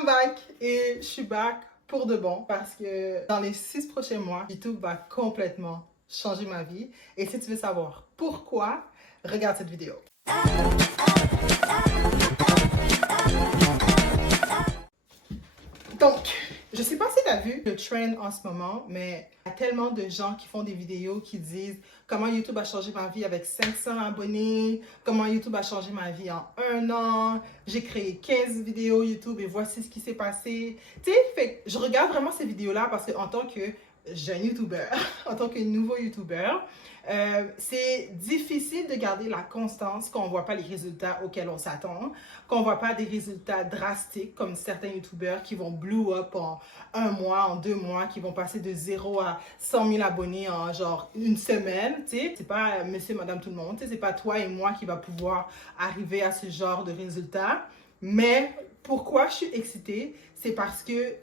I'm back et je suis back pour de bon parce que dans les 6 prochains mois, YouTube va complètement changer ma vie. Et si tu veux savoir pourquoi, regarde cette vidéo. Donc, je sais pas si tu as vu le trend en ce moment, mais il y a tellement de gens qui font des vidéos qui disent comment YouTube a changé ma vie avec 500 abonnés, comment YouTube a changé ma vie en 1 an, j'ai créé 15 vidéos YouTube et voici ce qui s'est passé. Tu sais, je regarde vraiment ces vidéos-là parce qu'en tant que jeune YouTuber, en tant que nouveau YouTuber, c'est difficile de garder la constance quand on ne voit pas les résultats auxquels on s'attend, quand on ne voit pas des résultats drastiques comme certains YouTubers qui vont blow up en 1 mois, en 2 mois, qui vont passer de 0 à 100 000 abonnés en genre une semaine, tu sais. C'est pas monsieur, madame, tout le monde, tu sais, c'est pas toi et moi qui va pouvoir arriver à ce genre de résultats. Mais pourquoi je suis excitée? C'est parce que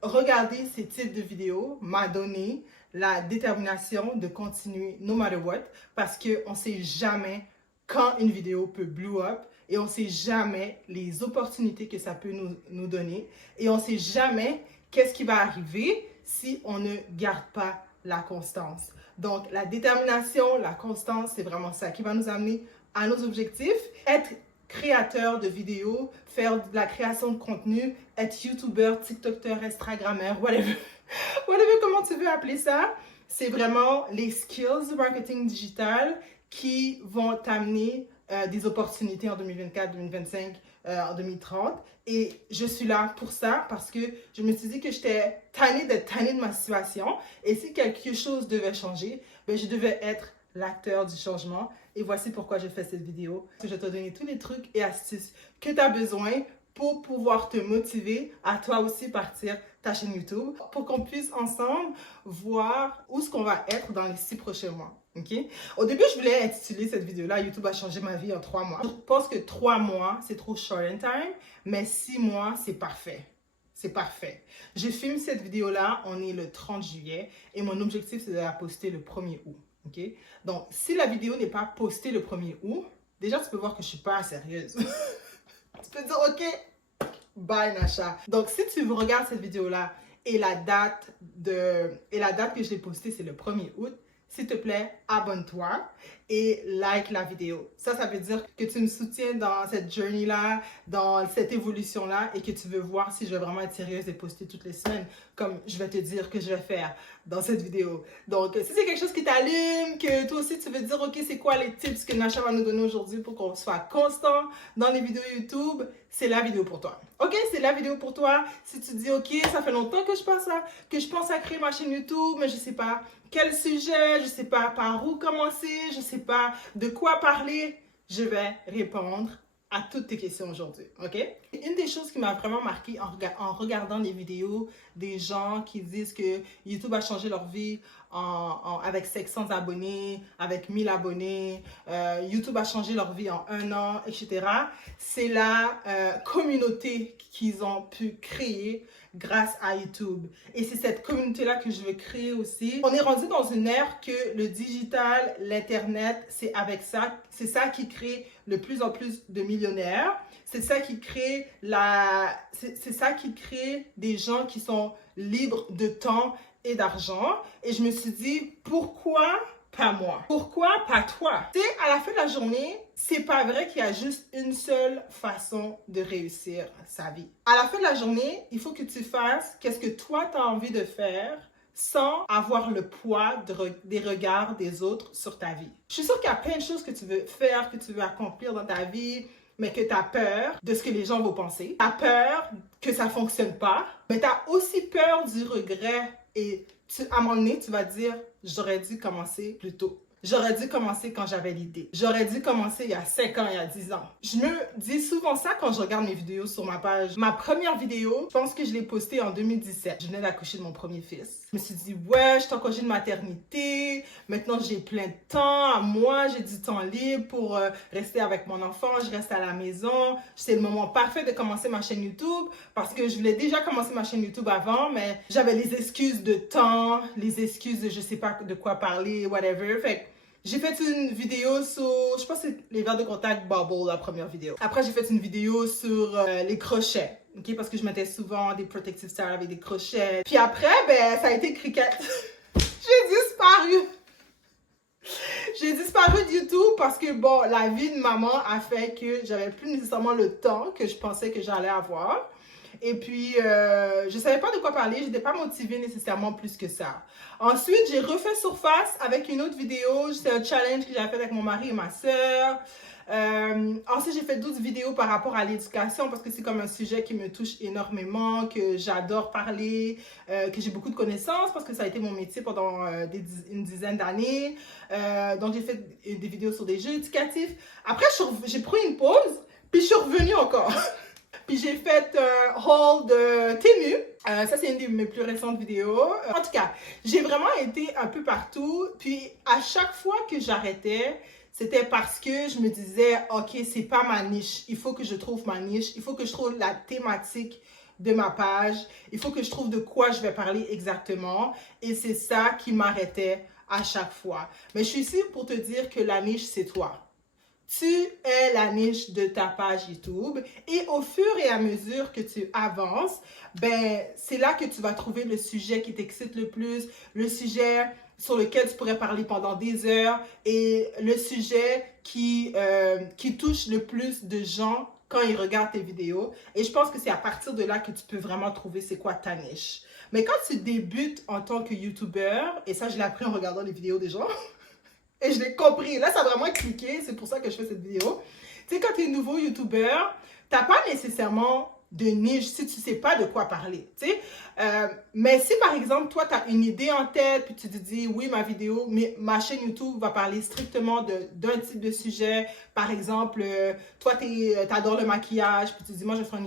regarder ces types de vidéos m'a donné la détermination de continuer no matter what parce qu'on ne sait jamais quand une vidéo peut blow up et on ne sait jamais les opportunités que ça peut nous donner et on ne sait jamais qu'est-ce qui va arriver si on ne garde pas la constance. Donc, la détermination, la constance, c'est vraiment ça qui va nous amener à nos objectifs. Être créateur de vidéos, faire de la création de contenu, être YouTuber, TikToker, Instagrammeur, whatever, comment tu veux appeler ça, c'est vraiment les skills du marketing digital qui vont t'amener des opportunités en 2024, 2025, en 2030. Et je suis là pour ça parce que je me suis dit que j'étais tannée de ma situation et si quelque chose devait changer, ben je devais être l'acteur du changement. Et voici pourquoi je fais cette vidéo. Je vais te donner tous les trucs et astuces que tu as besoin pour pouvoir te motiver à toi aussi partir ta chaîne YouTube pour qu'on puisse ensemble voir où est-ce qu'on va être dans les 6 prochains mois. Okay? Au début, je voulais intituler cette vidéo-là « YouTube a changé ma vie en 3 mois ». Je pense que 3 mois, c'est trop short in time, mais 6 mois, c'est parfait. C'est parfait. Je filme cette vidéo-là, on est le 30 juillet et mon objectif, c'est de la poster le 1er août. Okay? Donc, si la vidéo n'est pas postée le 1er août, déjà, tu peux voir que je ne suis pas sérieuse. Tu peux dire, OK, bye Nasha. Donc, si tu regardes cette vidéo-là et la date que je l'ai postée, c'est le 1er août, s'il te plaît, abonne-toi et like la vidéo. Ça veut dire que tu me soutiens dans cette journey-là, dans cette évolution-là et que tu veux voir si je vais vraiment être sérieuse et poster toutes les semaines comme je vais te dire que je vais faire dans cette vidéo. Donc, si c'est quelque chose qui t'allume, que toi aussi tu veux dire, OK, c'est quoi les tips que Nasha va nous donner aujourd'hui pour qu'on soit constant dans les vidéos YouTube, c'est la vidéo pour toi. OK, c'est la vidéo pour toi. Si tu dis, OK, ça fait longtemps que je pense à créer ma chaîne YouTube, mais je ne sais pas quel sujet, je ne sais pas par où commencer, je ne sais pas de quoi parler, je vais répondre à toutes tes questions aujourd'hui, OK? Une des choses qui m'a vraiment marqué en regardant les vidéos des gens qui disent que YouTube a changé leur vie avec 500 abonnés, avec 1000 abonnés, YouTube a changé leur vie en 1 an, etc. C'est la communauté qu'ils ont pu créer grâce à YouTube. Et c'est cette communauté-là que je veux créer aussi. On est rendu dans une ère que le digital, l'Internet, c'est ça qui crée de plus en plus de millionnaires. C'est ça qui crée des gens qui sont libres de temps et d'argent. Et je me suis dit, pourquoi pas moi? Pourquoi pas toi? Tu sais, à la fin de la journée, c'est pas vrai qu'il y a juste une seule façon de réussir sa vie. À la fin de la journée, il faut que tu fasses qu'est-ce que toi tu as envie de faire sans avoir le poids des regards des autres sur ta vie. Je suis sûre qu'il y a plein de choses que tu veux faire, que tu veux accomplir dans ta vie, mais que tu as peur de ce que les gens vont penser. Tu as peur que ça ne fonctionne pas, mais tu as aussi peur du regret et à un moment donné, tu vas te dire, j'aurais dû commencer plus tôt. J'aurais dû commencer quand j'avais l'idée. J'aurais dû commencer il y a 5 ans, il y a 10 ans. Je me dis souvent ça quand je regarde mes vidéos sur ma page. Ma première vidéo, je pense que je l'ai postée en 2017. Je venais d'accoucher de mon premier fils. Je me suis dit, ouais, je suis en congé de maternité. Maintenant, j'ai plein de temps. Moi, j'ai du temps libre pour rester avec mon enfant. Je reste à la maison. C'est le moment parfait de commencer ma chaîne YouTube parce que je voulais déjà commencer ma chaîne YouTube avant, mais j'avais les excuses de temps, les excuses de je sais pas de quoi parler, whatever. Fait que j'ai fait une vidéo sur, je pense que c'est les verres de contact Bubble, la première vidéo. Après, j'ai fait une vidéo sur les crochets. ok? Parce que je mettais souvent des protective styles avec des crochets. Puis après, ben, ça a été Cricut. J'ai disparu. J'ai disparu de YouTube parce que, bon, la vie de maman a fait que j'avais plus nécessairement le temps que je pensais que j'allais avoir. Et puis, je savais pas de quoi parler, je n'étais pas motivée nécessairement plus que ça. Ensuite, j'ai refait surface avec une autre vidéo. C'est un challenge que j'avais fait avec mon mari et ma soeur. Ensuite, j'ai fait d'autres vidéos par rapport à l'éducation parce que c'est comme un sujet qui me touche énormément, que j'adore parler, que j'ai beaucoup de connaissances parce que ça a été mon métier pendant une dizaine d'années. Donc, j'ai fait des vidéos sur des jeux éducatifs. Après, j'ai pris une pause, puis je suis revenue encore. Puis j'ai fait un haul de Temu. Ça, c'est une de mes plus récentes vidéos. En tout cas, j'ai vraiment été un peu partout. Puis à chaque fois que j'arrêtais, c'était parce que je me disais, OK, c'est pas ma niche. Il faut que je trouve ma niche. Il faut que je trouve la thématique de ma page. Il faut que je trouve de quoi je vais parler exactement. Et c'est ça qui m'arrêtait à chaque fois. Mais je suis ici pour te dire que la niche, c'est toi. Tu es la niche de ta page YouTube et au fur et à mesure que tu avances, ben, c'est là que tu vas trouver le sujet qui t'excite le plus, le sujet sur lequel tu pourrais parler pendant des heures et le sujet qui touche le plus de gens quand ils regardent tes vidéos. Et je pense que c'est à partir de là que tu peux vraiment trouver c'est quoi ta niche. Mais quand tu débutes en tant que YouTuber, et ça je l'ai appris en regardant les vidéos des gens, et je l'ai compris. Là, ça a vraiment cliqué. C'est pour ça que je fais cette vidéo. Tu sais, quand tu es nouveau YouTuber, tu n'as pas nécessairement de niche si tu ne sais pas de quoi parler. Tu sais? Mais si, par exemple, toi, tu as une idée en tête, puis tu te dis, oui, ma chaîne YouTube va parler strictement d'un type de sujet. Par exemple, toi, tu adores le maquillage, puis tu te dis, moi, je vais faire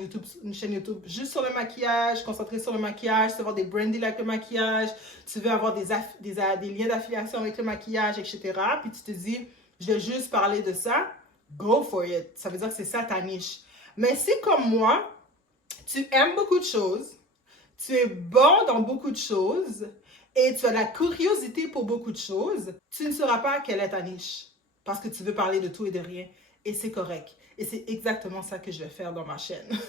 une chaîne YouTube juste sur le maquillage, concentrée sur le maquillage, tu veux avoir des branding avec le maquillage, tu veux avoir des liens d'affiliation avec le maquillage, etc. Puis tu te dis, je vais juste parler de ça, go for it. Ça veut dire que c'est ça ta niche. Mais si, comme moi, tu aimes beaucoup de choses, tu es bon dans beaucoup de choses et tu as la curiosité pour beaucoup de choses, tu ne sauras pas quelle est ta niche parce que tu veux parler de tout et de rien et c'est correct. Et c'est exactement ça que je vais faire dans ma chaîne.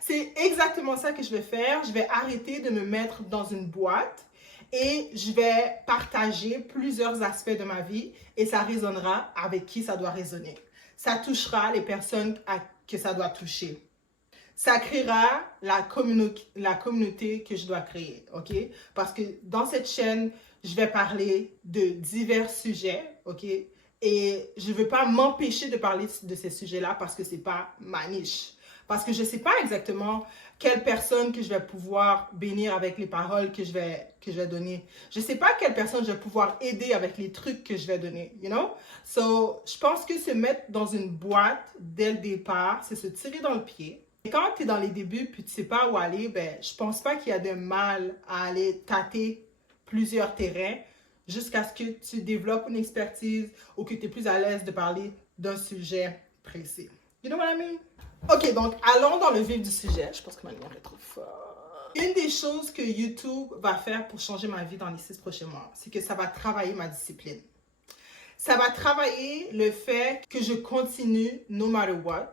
C'est exactement ça que je vais faire. Je vais arrêter de me mettre dans une boîte et je vais partager plusieurs aspects de ma vie et ça résonnera avec qui ça doit résonner. Ça touchera les personnes que ça doit toucher. Ça créera la communauté que je dois créer, ok? Parce que dans cette chaîne, je vais parler de divers sujets, ok? Et je ne veux pas m'empêcher de parler de ces sujets-là parce que ce n'est pas ma niche. Parce que je ne sais pas exactement quelle personne que je vais pouvoir bénir avec les paroles que je vais donner. Je ne sais pas quelle personne je vais pouvoir aider avec les trucs que je vais donner, you know? So, je pense que se mettre dans une boîte dès le départ, c'est se tirer dans le pied. Et quand tu es dans les débuts puis tu ne sais pas où aller, ben, je ne pense pas qu'il y a de mal à aller tâter plusieurs terrains jusqu'à ce que tu développes une expertise ou que tu es plus à l'aise de parler d'un sujet précis. You know what I mean? Ok, donc allons dans le vif du sujet. Je pense que ma lumière est trop forte. Une des choses que YouTube va faire pour changer ma vie dans les 6 prochains mois, c'est que ça va travailler ma discipline. Ça va travailler le fait que je continue no matter what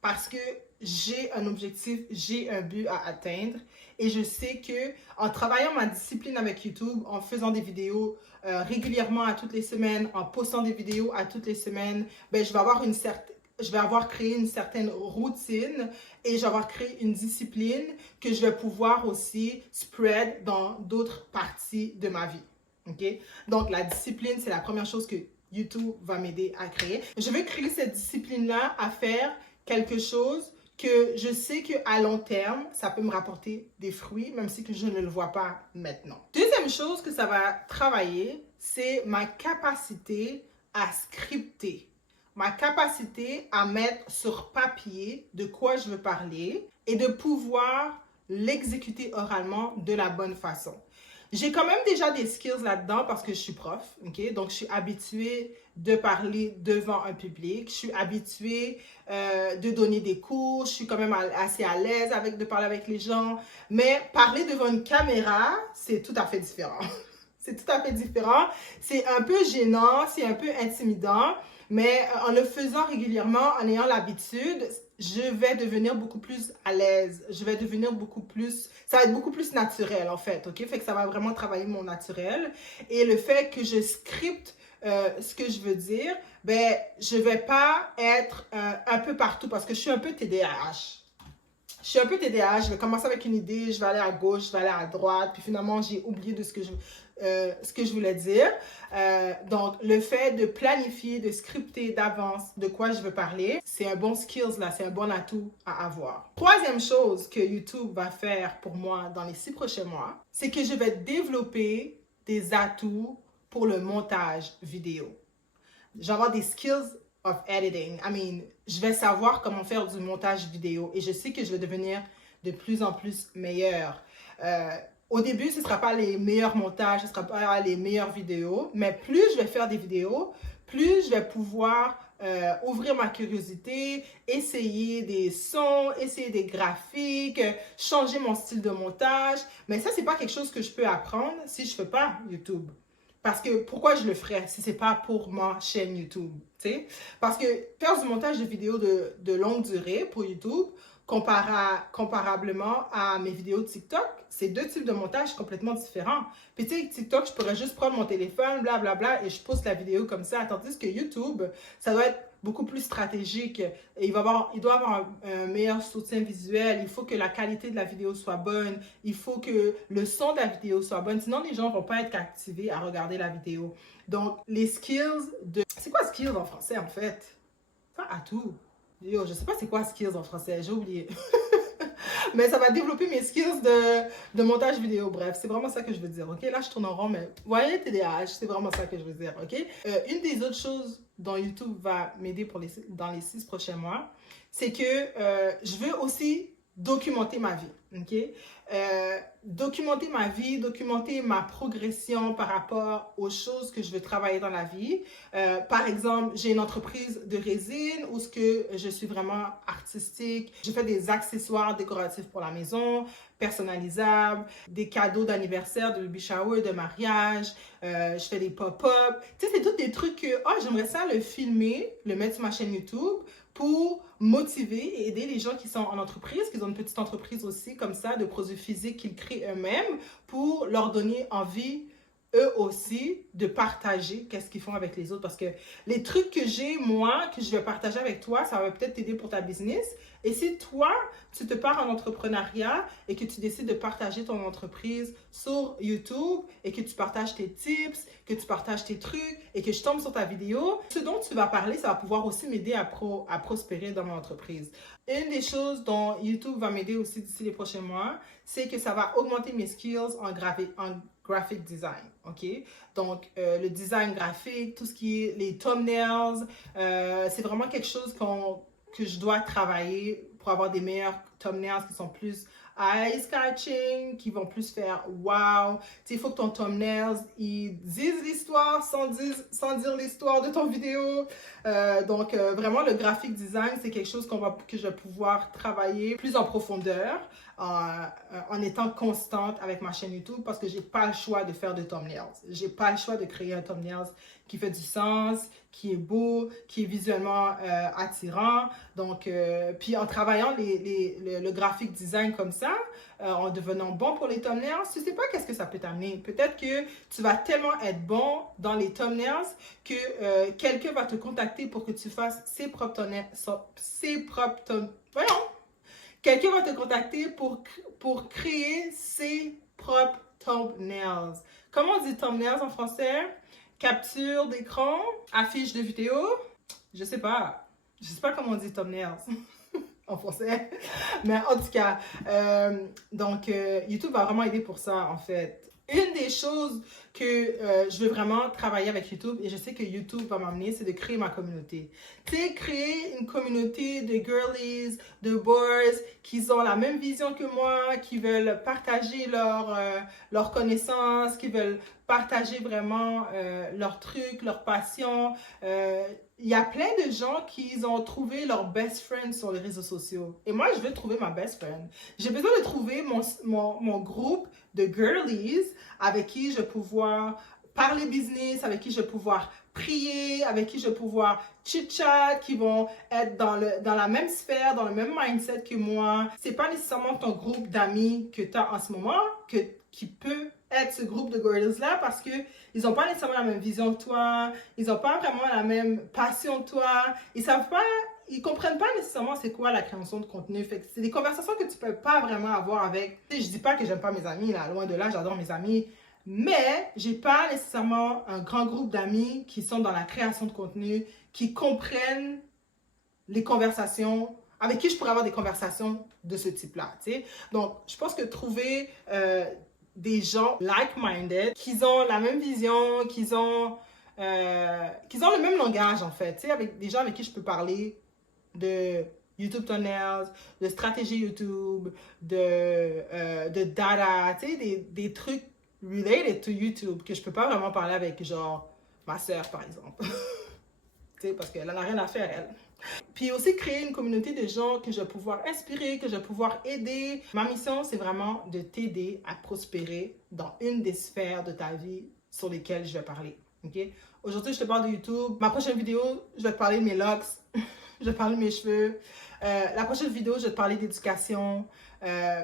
parce que j'ai un objectif, j'ai un but à atteindre et je sais que en travaillant ma discipline avec YouTube, en faisant des vidéos régulièrement à toutes les semaines, en postant des vidéos à toutes les semaines, ben, je vais avoir créé une certaine routine et je vais avoir créé une discipline que je vais pouvoir aussi spread dans d'autres parties de ma vie. Okay? Donc, la discipline, c'est la première chose que YouTube va m'aider à créer. Je vais créer cette discipline-là à faire quelque chose que je sais qu'à long terme, ça peut me rapporter des fruits, même si que je ne le vois pas maintenant. Deuxième chose que ça va travailler, c'est ma capacité à scripter. Ma capacité à mettre sur papier de quoi je veux parler et de pouvoir l'exécuter oralement de la bonne façon. J'ai quand même déjà des skills là-dedans parce que je suis prof, ok? Donc, je suis habituée de parler devant un public. Je suis habituée de donner des cours. Je suis quand même assez à l'aise de parler avec les gens. Mais parler devant une caméra, c'est tout à fait différent. C'est tout à fait différent. C'est un peu gênant, c'est un peu intimidant. Mais en le faisant régulièrement, en ayant l'habitude, je vais devenir beaucoup plus à l'aise. Je vais devenir beaucoup plus... Ça va être beaucoup plus naturel, en fait, OK? Fait que ça va vraiment travailler mon naturel. Et le fait que je scripte ce que je veux dire, ben, je vais pas être un peu partout parce que je suis un peu TDAH. Je suis un peu TDAH, je vais commencer avec une idée, je vais aller à gauche, je vais aller à droite, puis finalement, j'ai oublié de ce que je voulais dire. Donc, le fait de planifier, de scripter d'avance de quoi je veux parler, c'est un bon skills, là, c'est un bon atout à avoir. Troisième chose que YouTube va faire pour moi dans les 6 prochains mois, c'est que je vais développer des atouts pour le montage vidéo. Je vais avoir des skills of editing. Je vais savoir comment faire du montage vidéo et je sais que je vais devenir de plus en plus meilleure. Au début, ce ne sera pas les meilleurs montages, ce ne sera pas les meilleures vidéos, mais plus je vais faire des vidéos, plus je vais pouvoir ouvrir ma curiosité, essayer des sons, essayer des graphiques, changer mon style de montage. Mais ça, ce n'est pas quelque chose que je peux apprendre si je ne fais pas YouTube. Parce que pourquoi je le ferais si ce n'est pas pour ma chaîne YouTube, tu sais? Parce que faire du montage de vidéos de longue durée pour YouTube, comparablement à mes vidéos de TikTok, c'est 2 types de montage complètement différents. Puis tu sais, TikTok, je pourrais juste prendre mon téléphone, blablabla, et je poste la vidéo comme ça. Tandis que YouTube, ça doit être beaucoup plus stratégique. Et il doit avoir un meilleur soutien visuel. Il faut que la qualité de la vidéo soit bonne. Il faut que le son de la vidéo soit bon. Sinon, les gens ne vont pas être captivés à regarder la vidéo. Donc, les skills de... C'est quoi skills en français, en fait? Ça, atout. Yo, je sais pas c'est quoi skills en français. J'ai oublié. Mais ça va développer mes skills de montage vidéo. Bref, c'est vraiment ça que je veux dire, OK? Là, je tourne en rond, mais vous voyez, TDAH, c'est vraiment ça que je veux dire, OK? Une des autres choses dont YouTube va m'aider dans les 6 prochains mois, c'est que je veux aussi documenter ma vie, OK? Documenter ma vie, documenter ma progression par rapport aux choses que je veux travailler dans la vie. Par exemple, j'ai une entreprise de résine où ce que je suis vraiment artistique. Je fais des accessoires décoratifs pour la maison, personnalisables, des cadeaux d'anniversaire, de baby shower, de mariage. Je fais des pop-up. Tu sais, c'est tous des trucs que, j'aimerais ça le filmer, le mettre sur ma chaîne YouTube pour motiver et aider les gens qui sont en entreprise, qui ont une petite entreprise aussi comme ça, de produits physiques qu'ils créent eux-mêmes, pour leur donner envie, eux aussi, de partager qu'est-ce qu'ils font avec les autres. Parce que les trucs que j'ai, moi, que je vais partager avec toi, ça va peut-être t'aider pour ta business. Et si toi, tu te pars en entrepreneuriat et que tu décides de partager ton entreprise sur YouTube et que tu partages tes tips, que tu partages tes trucs et que je tombe sur ta vidéo, ce dont tu vas parler, ça va pouvoir aussi m'aider à prospérer dans mon entreprise. Une des choses dont YouTube va m'aider aussi d'ici les prochains mois, c'est que ça va augmenter mes skills en graphic design, OK? Donc, le design graphique, tout ce qui est les thumbnails, c'est vraiment quelque chose que je dois travailler pour avoir des meilleurs thumbnails qui sont plus eye-catching, qui vont plus faire wow. Tu sais, il faut que ton thumbnails, il dise l'histoire sans dire l'histoire de ton vidéo. Donc, vraiment, le graphic design, c'est quelque chose que je vais pouvoir travailler plus en profondeur en étant constante avec ma chaîne YouTube parce que j'ai pas le choix de faire de thumbnails. J'ai pas le choix de créer un thumbnails qui fait du sens, qui est beau, qui est visuellement attirant. Donc, puis en travaillant le graphic design comme ça, en devenant bon pour les thumbnails, tu sais pas qu'est-ce que ça peut t'amener. Peut-être que tu vas tellement être bon dans les thumbnails que quelqu'un va te contacter pour que tu fasses ses propres thumbnails. Voyons! Quelqu'un va te contacter pour créer ses propres thumbnails. Comment on dit thumbnails en français? Capture d'écran, affiche de vidéo, je sais pas comment on dit thumbnails en français, mais en tout cas, YouTube va vraiment aider pour ça en fait. Une des choses que je veux vraiment travailler avec YouTube, et je sais que YouTube va m'amener, c'est de créer ma communauté. Tu sais, créer une communauté de girlies, de boys, qui ont la même vision que moi, qui veulent partager leurs connaissances, qui veulent partager vraiment leurs trucs, leurs passions. Il y a plein de gens qui ont trouvé leur best friend sur les réseaux sociaux. Et moi, je veux trouver ma best friend. J'ai besoin de trouver mon groupe de girlies avec qui je vais pouvoir parler business, avec qui je vais pouvoir prier, avec qui je vais pouvoir chit-chat, qui vont être dans la même sphère, dans le même mindset que moi. C'est pas nécessairement ton groupe d'amis que tu as en ce moment qui peut être ce groupe de girls-là parce que ils n'ont pas nécessairement la même vision que toi, ils n'ont pas vraiment la même passion que toi, ils comprennent pas nécessairement c'est quoi la création de contenu. Fait que c'est des conversations que tu peux pas vraiment avoir avec. Je dis pas que j'aime pas mes amis, là, loin de là, j'adore mes amis. Mais j'ai pas nécessairement un grand groupe d'amis qui sont dans la création de contenu, qui comprennent les conversations, avec qui je pourrais avoir des conversations de ce type-là. Donc, je pense que trouver des gens like-minded, qui ont la même vision, qui ont le même langage, en fait, avec des gens avec qui je peux parler de YouTube thumbnails, de stratégie YouTube, de data, des trucs related to YouTube que je peux pas vraiment parler avec, genre, ma sœur, par exemple. Parce qu'elle n'a rien à faire, elle. Puis aussi créer une communauté de gens que je vais pouvoir inspirer, que je vais pouvoir aider. Ma mission, c'est vraiment de t'aider à prospérer dans une des sphères de ta vie sur lesquelles je vais parler. Okay? Aujourd'hui, je te parle de YouTube. Ma prochaine vidéo, je vais te parler de mes locks. Je vais te parler de mes cheveux. La prochaine vidéo, je vais te parler d'éducation.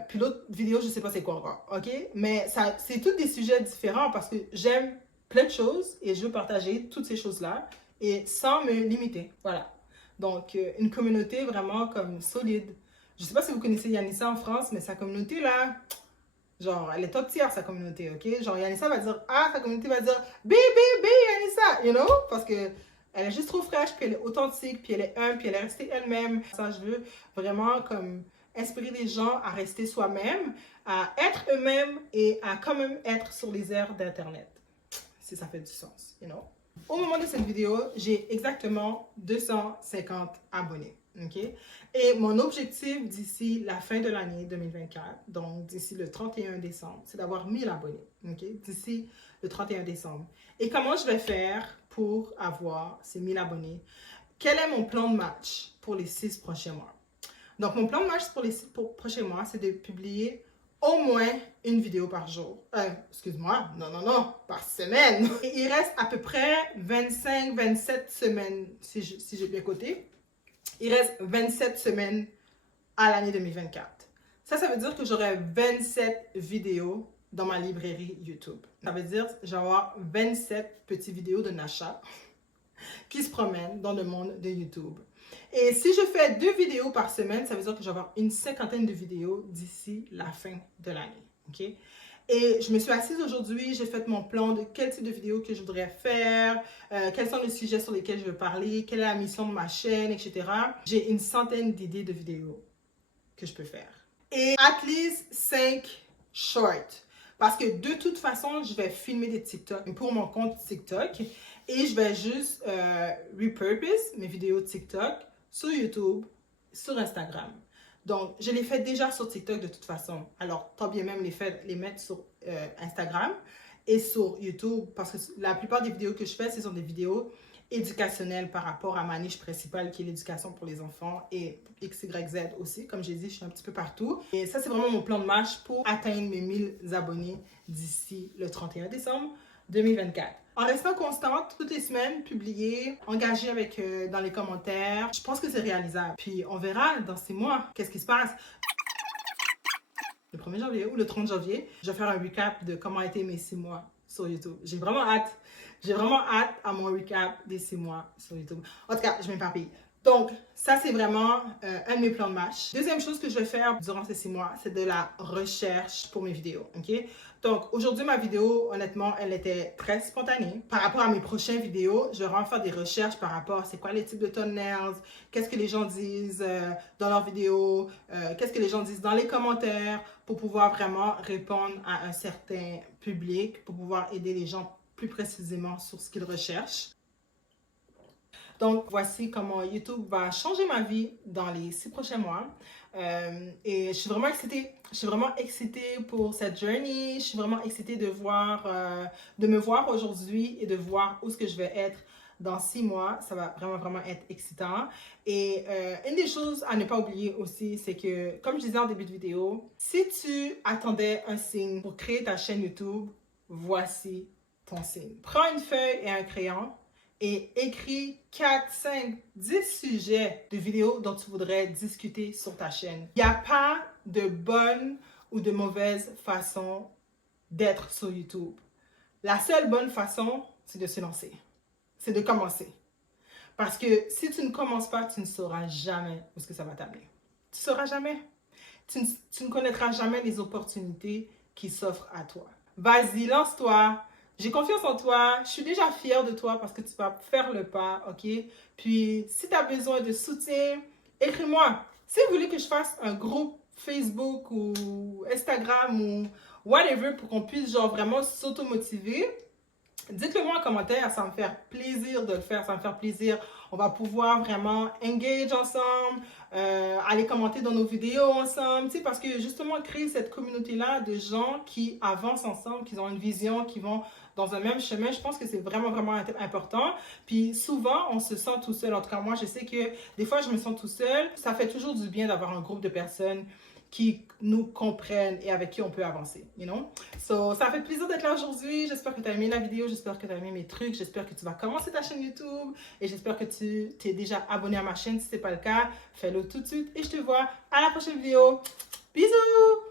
Puis l'autre vidéo, je ne sais pas c'est quoi encore. OK? Mais c'est tous des sujets différents parce que j'aime plein de choses et je veux partager toutes ces choses-là et sans me limiter. Voilà. Donc, une communauté vraiment comme solide. Je ne sais pas si vous connaissez Yanissa en France, mais sa communauté là, genre, elle est top tier, sa communauté, ok? Genre, Yanissa va dire A, sa communauté va dire B, B, B, Yanissa, you know? Parce que elle est juste trop fraîche, puis elle est authentique, puis elle est humble, puis elle est restée elle-même. Ça, je veux vraiment comme inspirer les gens à rester soi-même, à être eux-mêmes et à quand même être sur les airs d'Internet. Si ça fait du sens, you know? Au moment de cette vidéo, j'ai exactement 250 abonnés. OK? Et mon objectif d'ici la fin de l'année 2024, donc d'ici le 31 décembre, c'est d'avoir 1000 abonnés. OK? D'ici le 31 décembre. Et comment je vais faire pour avoir ces 1000 abonnés? Quel est mon plan de match pour les 6 prochains mois? Donc, mon plan de match pour les 6 prochains mois, c'est de publier au moins une vidéo par jour. Excuse-moi, non, par semaine. Et il reste à peu près 25-27 semaines, si j'ai bien coté. Il reste 27 semaines à l'année 2024. Ça veut dire que j'aurai 27 vidéos dans ma librairie YouTube. Ça veut dire que je vais avoir 27 petites vidéos de Nasha qui se promènent dans le monde de YouTube. Et si je fais 2 vidéos par semaine, ça veut dire que je vais avoir une 50aine de vidéos d'ici la fin de l'année. OK? Et je me suis assise aujourd'hui, j'ai fait mon plan de quel type de vidéo que je voudrais faire, quels sont les sujets sur lesquels je veux parler, quelle est la mission de ma chaîne, etc. J'ai une centaine d'idées de vidéos que je peux faire. Et at least 5 shorts. Parce que de toute façon, je vais filmer des TikTok pour mon compte TikTok et je vais juste repurpose mes vidéos TikTok sur YouTube, sur Instagram. Donc, je les fais déjà sur TikTok de toute façon. Alors, tant bien même les mettre sur Instagram et sur YouTube parce que la plupart des vidéos que je fais, ce sont des vidéos éducationnelles par rapport à ma niche principale qui est l'éducation pour les enfants et XYZ aussi. Comme j'ai dit, je suis un petit peu partout. Et ça, c'est vraiment mon plan de marche pour atteindre mes 1000 abonnés d'ici le 31 décembre 2024. En restant constante, toutes les semaines, publier, engager avec dans les commentaires, je pense que c'est réalisable. Puis on verra dans 6 mois qu'est-ce qui se passe. Le 1er janvier ou le 30 janvier, je vais faire un recap de comment a été mes 6 mois sur YouTube. J'ai vraiment hâte. J'ai vraiment hâte à mon recap des 6 mois sur YouTube. En tout cas, je m'éparpille. Donc, ça, c'est vraiment un de mes plans de match. Deuxième chose que je vais faire durant ces 6 mois, c'est de la recherche pour mes vidéos. OK? Donc, aujourd'hui, ma vidéo, honnêtement, elle était très spontanée. Par rapport à mes prochaines vidéos, je vais vraiment faire des recherches par rapport à c'est quoi les types de thumbnails, qu'est-ce que les gens disent dans leurs vidéos, qu'est-ce que les gens disent dans les commentaires pour pouvoir vraiment répondre à un certain public, pour pouvoir aider les gens plus précisément sur ce qu'ils recherchent. Donc, voici comment YouTube va changer ma vie dans les 6 prochains mois. Et je suis vraiment excitée. Je suis vraiment excitée pour cette journey. Je suis vraiment excitée de me voir aujourd'hui et de voir où est-ce que je vais être dans 6 mois. Ça va vraiment être excitant. Et une des choses à ne pas oublier aussi, c'est que, comme je disais en début de vidéo, si tu attendais un signe pour créer ta chaîne YouTube, voici ton signe. Prends une feuille et un crayon et écris 4, 5, 10 sujets de vidéos dont tu voudrais discuter sur ta chaîne. Il n'y a pas de bonne ou de mauvaise façon d'être sur YouTube. La seule bonne façon, c'est de se lancer. C'est de commencer. Parce que si tu ne commences pas, tu ne sauras jamais où est-ce que ça va t'amener. Tu ne sauras jamais. Tu ne connaîtras jamais les opportunités qui s'offrent à toi. Vas-y, lance-toi. J'ai confiance en toi. Je suis déjà fière de toi parce que tu vas faire le pas, ok? Puis, si tu as besoin de soutien, écris-moi. Si vous voulez que je fasse un groupe Facebook ou Instagram ou whatever pour qu'on puisse genre vraiment s'automotiver, dites-le moi en commentaire, ça va me faire plaisir de le faire, ça va me faire plaisir. On va pouvoir vraiment engage ensemble, aller commenter dans nos vidéos ensemble, tu sais, parce que justement créer cette communauté-là de gens qui avancent ensemble, qui ont une vision, qui vont dans un même chemin, je pense que c'est vraiment, vraiment important. Puis souvent, on se sent tout seul. En tout cas, moi, je sais que des fois, je me sens tout seul. Ça fait toujours du bien d'avoir un groupe de personnes qui nous comprennent et avec qui on peut avancer, you know? So, ça fait plaisir d'être là aujourd'hui. J'espère que tu as aimé la vidéo, j'espère que tu as aimé mes trucs, j'espère que tu vas commencer ta chaîne YouTube et j'espère que tu t'es déjà abonné à ma chaîne. Si ce n'est pas le cas, fais-le tout de suite et je te vois à la prochaine vidéo. Bisous!